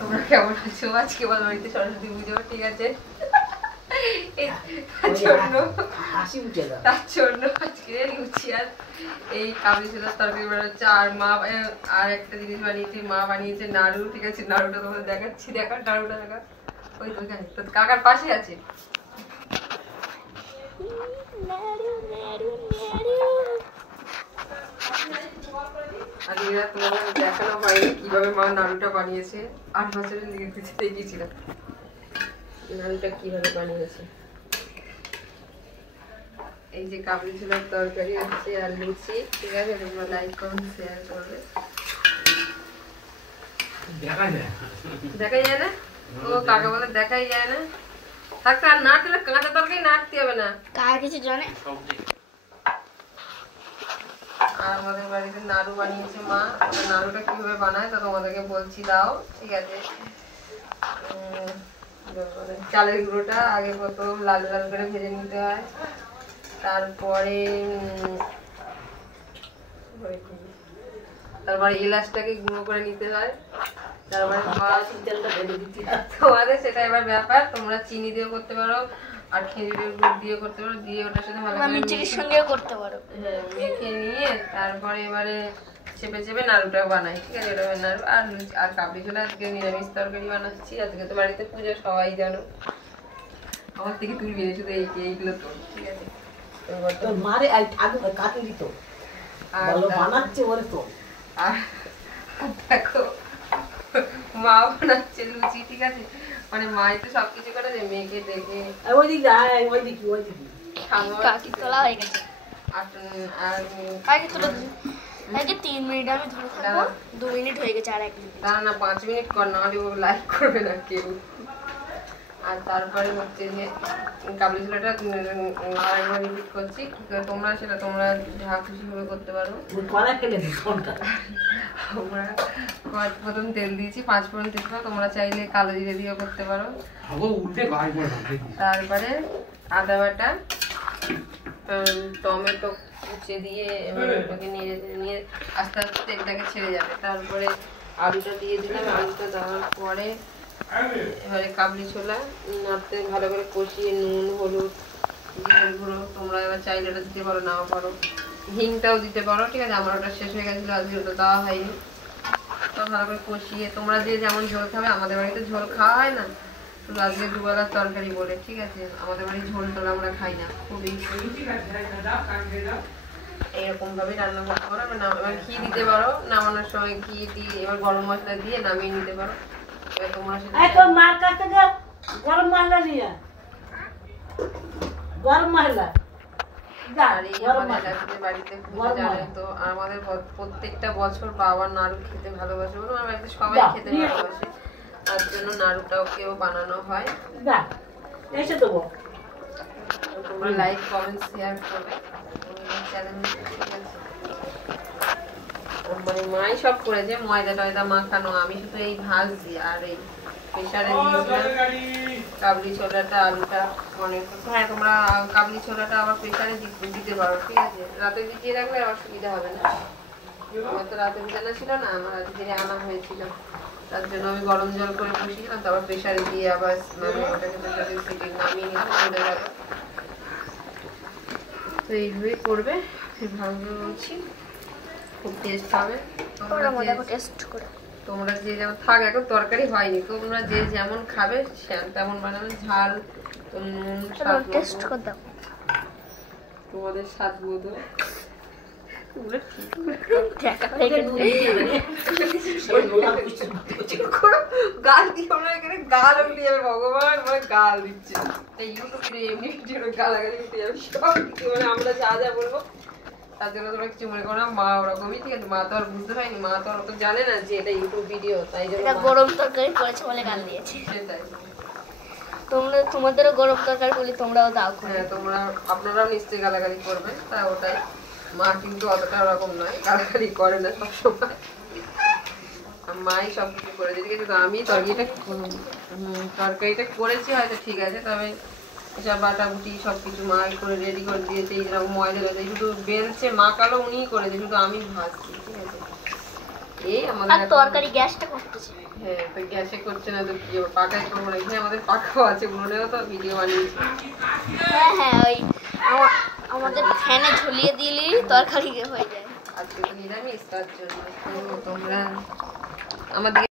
তোমরা কেমন আছো? আজকে আমার বাড়িতে সরস্বতী পুজো, ঠিক আছে? তার জন্য আজকে লুচি আর এই কাবলি ছোলার তরকারি বানাচ্ছে। আর মা আর একটা জিনিস বানিয়েছে, মা বানিয়েছে নাড়ু, ঠিক আছে? নাড়ুটা তোমাদের দেখাচ্ছি, দেখা নাড়ুটা দেখা। ওই তো কাকার পাশে আছে। আর এরা তোমাদের দেখানো হয়নি কিভাবে মা নাড়ুটা বানিয়েছে। 8 বছরের লেগে দেখিয়েছিলাম নাড়ুটা কিভাবে বানিয়েছে। এই যে কাবলি ছোলার তরকারি হচ্ছে আর লুচি, ঠিক আছে? তোমরা লাইক কমেন্ট শেয়ার করবে। দেখাই যায় না? ও কাকা বলে দেখাই যায় না। থাকতে আর নাড়তে হবে, কাঁচা তরকারি নাড়তে হবে না। কার কিছু জানে? আর আমাদের বাড়িতে নাড়ু বানিয়েছে মা। নাড়ুটা কিভাবে বানায় তা তোমাদেরকে বলছি, দাও, ঠিক আছে? চালের গুঁড়োটা আগে প্রথম লাল লাল করে ভেজে নিতে হয়, তারপরে এলাচটাকে গুঁড়ো করে নিতে হয়, তারপরে তোমাদের সেটা এবার ব্যাপার। তোমরা চিনি দিয়েও করতে পারো আর খেজুরের গুড় দিয়ে করতে পারো, দিয়ে ওটার সাথে ভালো করে মিষ্টির সঙ্গেও করতে পারো। হ্যাঁ, মেখে নিয়ে তারপরে এবারে চেপে চেপে নাড়ুটা বানাই, ঠিক আছে? এটা নাড়ু আর কাবলি ছোলা আজকে নিরামিষ তরকারি বানাচ্ছি। আজকে তো বাড়িতে পুজো, সবাই জানো। আমার থেকে তুলবি না, শুধু এইগুলো তো, ঠিক আছে? মারে কাটি দিত ভালো বানাচ্ছে ওরে তো। আর দেখো মা বানাচ্ছে লুচি, ঠিক আছে? মানে মাই তো সবকিছু করে যে মেয়েকে দেখে ওই দিক ওই দিক কাকি তোলা হয়ে গেছে। আর কাকি তোলা 3 মিনিট আমি ধরে থাকবো। 2 মিনিট হয়ে গেছে, আর 1 মিনিট। না 5 মিনিট কর, না হলে ও লাইক করবে না কেউ। আর তারপরে হচ্ছে যে কাবলি ছোলাটা আরেকবার রিপিট করছি, তোমরা সেটা তোমরা যা খুশি ভাবে করতে পারো। আমরা প্রথম তেল দিয়েছি, 5 ফোড়ন তেজপাতা, তোমরা চাইলে কালো জিরে দিয়েও করতে পারো। তারপরে আদা বাটা, টমেটো কুচে দিয়ে এবার ওটাকে নিয়ে আস্তে আস্তে তেলটাকে ছেড়ে যাবে। তারপরে আলুটা দিয়ে দিলাম, আলুটা দেওয়ার পরে এবারে কাবলি ছোলা নাড়তে ভালো করে কষিয়ে নুন, হলুদ, জিরের গুঁড়ো, তোমরা এবার চাইলে ওটা দিতে পারো, নাও পারো। হিংটাও দিতে পারো, ঠিক আছে? আমার ওটা শেষ হয়ে গেছিলো, আজকে ওটা দেওয়া হয়নি। তো ভালো করে কষিয়ে তোমরা যে যেমন ঝোল খাবে, আমাদের বাড়িতে ঝোল খাওয়া হয় না, শুধু আজকে দুবেলার তরকারি বলে, ঠিক আছে? আমাদের বাড়ি ঝোল টোল আমরা খাই না, খুবই এইরকম ভাবে রান্না করতে পারো। এবার ঘি দিতে পারো, নামানোর সময় ঘি দিয়ে এবার গরম মশলা দিয়ে নামিয়ে নিতে পারো। এবার তোমরা মার কাছ থেকে গরম মশলা নিয়ে গরম মশলা বাড়িতে পুজো জানে তো, আমাদের প্রত্যেকটা বছর বাবা নাড়ু খেতে ভালোবাসে, বলো আমার বাড়িতে সবাই খেতে ভালোবাসে, তার জন্য নাড়ুটাও কেউ বানানো হয়। এসে দেবো, তোমরা লাইক কমেন্ট শেয়ার করবে। মানে মাই সব করেছে, ময়দা টয়দা মাখানো, আমি শুধু এই ভাজছি আর এই প্রেসারে দিয়েছিলাম কাবলি ছোলাটা, আলুটা। মানে হ্যাঁ, তোমরা কাবলি ছোলাটা আবার প্রেসারে দিতে পারো, ঠিক আছে? রাতে ভিজিয়ে রাখলে আবার সুবিধা হবে না। আমার তো রাতে ভিজানো ছিল না, আমার আজকে আনা হয়েছিল, তার জন্য আমি গরম জল করে বসিয়েছিলাম, তারপর প্রেসারে দিয়ে আবার মানে ওটাকে প্রেসারে সিটি নামিয়ে নিলাম, চলে গেল। তো এইভাবেই করবে, ভালো বলছি, খুব টেস্ট হবে। তোমরা যে যেমন থাক, এখন তরকারি হয়নি, তোমরা যে যেমন খাবে তেমন বানাবে, ঝাল নুন তোমাদের স্বাদ মতো। গাল দিয়ে আমরা এখানে গাল উঠে যাবে, ভগবান মানে গাল দিচ্ছে ইউটিউবে, এমনি গালাগালি উঠে যাবে সব কিছু, মানে আমরা যা যা বলবো তার জন্য তোমরা কিছু মনে করো না। মা ওরকমই, ঠিক আছে? মা তো আর বুঝতে পারিনি, মা তো আর অত জানে না যে এটা ইউটিউব ভিডিও, তাই জন্য গরম তরকারি করেছে বলে গাল দিয়েছে। সেটাই, তোমাদেরও গরম তরকারি বলি, তোমরাও দাও। হ্যাঁ, তোমরা আপনারাও নিশ্চয়ই গালাগালি করবে, তা ওটাই। মা কিন্তু অতটা ওরকম নয়, গালাগালি করে না সবসময়, মাই সব কিছু করেছে, ঠিক আছে? তো আমি তরকারিটা করেছি হয়তো, ঠিক আছে, তবে এসব বাটাবুটি সবকিছু মাই করে রেডি করে দিয়েছে। এইরকম ময়দা শুধু বেলছে, মা কালো উনিই করেছে, শুধু আমি ভাজছি, ঠিক আছে? এই আমাদের আর এখন- তরকারি গ্যাসটা করতেছে। হ্যাঁ তো গ্যাসে করছে না তো কি হবে, পাকায় করবো না। এখানে আমাদের পাকাও আছে, উনুনেও তো ভিডিও বানিয়েছি। হ্যাঁ হ্যাঁ, ওই আমাদের ফ্যানে ঝুলিয়ে দিলেই তরকারি হয়ে যায়। আজকে তো নিরামিষ, তার জন্য তো তোমরা আমাদের